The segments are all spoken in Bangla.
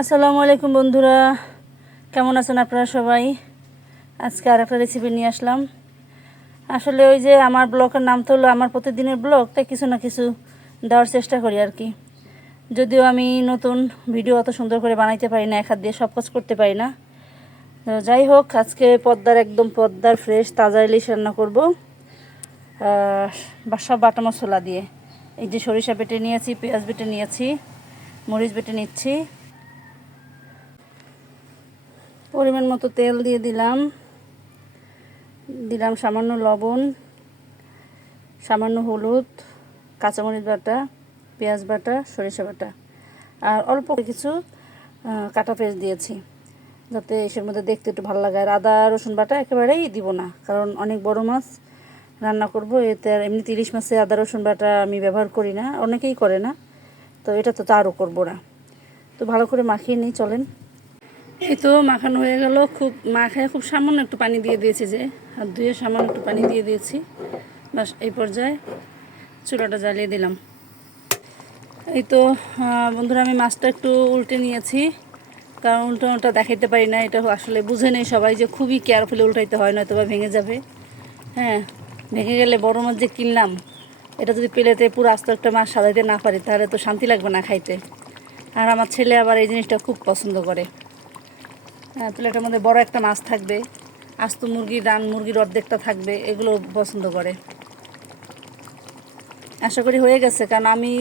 আসসালামু আলাইকুম বন্ধুরা। কেমন আছেন আপনারা সবাই? আজকে আর একটা রেসিপি নিয়ে আসলাম। আসলে ওই যে আমার ব্লগের নাম তো হলো আমার প্রতিদিনের ব্লগ, তাই কিছু না কিছু দেওয়ার চেষ্টা করি আর কি। যদিও আমি নতুন ভিডিও অত সুন্দর করে বানাইতে পারি না, এক হাত দিয়ে সব কাজ করতে পারি না। যাই হোক, আজকে পদ্মার একদম পদ্মার ফ্রেশ তাজা ইলিশ রান্না করব। সব বাটা মশলা দিয়ে। এই যে সরিষা বেটে নিয়েছি, পেঁয়াজ বেটে নিয়েছি, মরিচ বেটে নিচ্ছি। পরিমাণ মতো তেল দিয়ে দিলাম। দিলাম সামান্য লবণ, সামান্য হলুদ, কাঁচামরিচ বাটা, পেঁয়াজ বাটা, সরিষা বাটা। আর অল্প কিছু কাটা পেঁয়াজ দিয়েছি, যাতে এসের মধ্যে দেখতে একটু ভালো লাগে। আর আদা, রসুন বাটা একেবারেই দিব না, কারণ অনেক বড় মাছ রান্না করব, এতে আর এমনি তিরিশ মাসে আদা, রসুন বাটা আমি ব্যবহার করি না, অনেকেই করে না, তো এটা তো তারও করব না। তো ভালো করে মাখিয়ে নিই, চলেন। এই তো মাখানো হয়ে গেল। খুব মাখায় খুব সামান্য একটু পানি দিয়ে দিয়েছি যে, হাত ধুয়ে সামান্য একটু পানি দিয়ে দিয়েছি। বাস, এই পর্যায়ে চুলাটা জ্বালিয়ে দিলাম। এই তো বন্ধুরা, আমি মাছটা একটু উল্টে নিয়েছি। কারণ উল্টানোটা দেখাইতে পারি না, এটা আসলে বুঝে নেই সবাই যে খুবই কেয়ারফুলি উল্টাইতে হয় নয়তো বা ভেঙে যাবে। হ্যাঁ ভেঙে গেলে বড় মাছ যে কিনলাম, এটা যদি পেলেতে পুরো আস্ত একটা মাছ সাজাইতে না পারি, তাহলে তো শান্তি লাগবে না খাইতে। আর আমার ছেলে আবার এই জিনিসটা খুব পছন্দ করে। প্লেটের মধ্যে বড় একটা মাছ থাকবে, আস্ত মুরগির ডান মুরগির অর্ধেকটা থাকবে, এগুলো পছন্দ করে। আশা করি হয়ে গেছে, কারণ আমি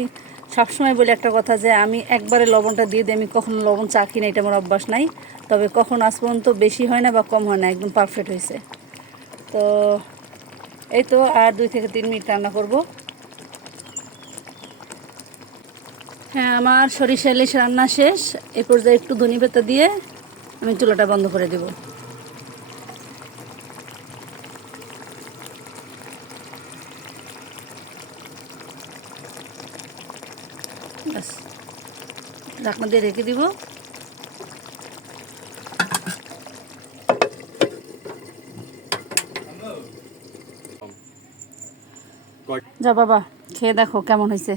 সবসময় বলি একটা কথা যে আমি একবারে লবণটা দিয়ে দিই, আমি কখনো লবণ চা কিনা, এটা আমার অভ্যাস নাই। তবে কখন আজ পর্যন্ত বেশি হয় না বা কম হয় না, একদম পারফেক্ট হয়েছে। তো এই তো আর দুই থেকে তিন মিনিট রান্না করব। হ্যাঁ আমার সরিষা ইলিশ রান্না শেষ এই পর্যায়ে একটু ধনি পাতা দিয়ে আমি চুলাটা বন্ধ করে দেব। ব্যাস। ঢাকনা দিয়ে রেখে দিব। যা বাবা খেয়ে দেখো কেমন হয়েছে।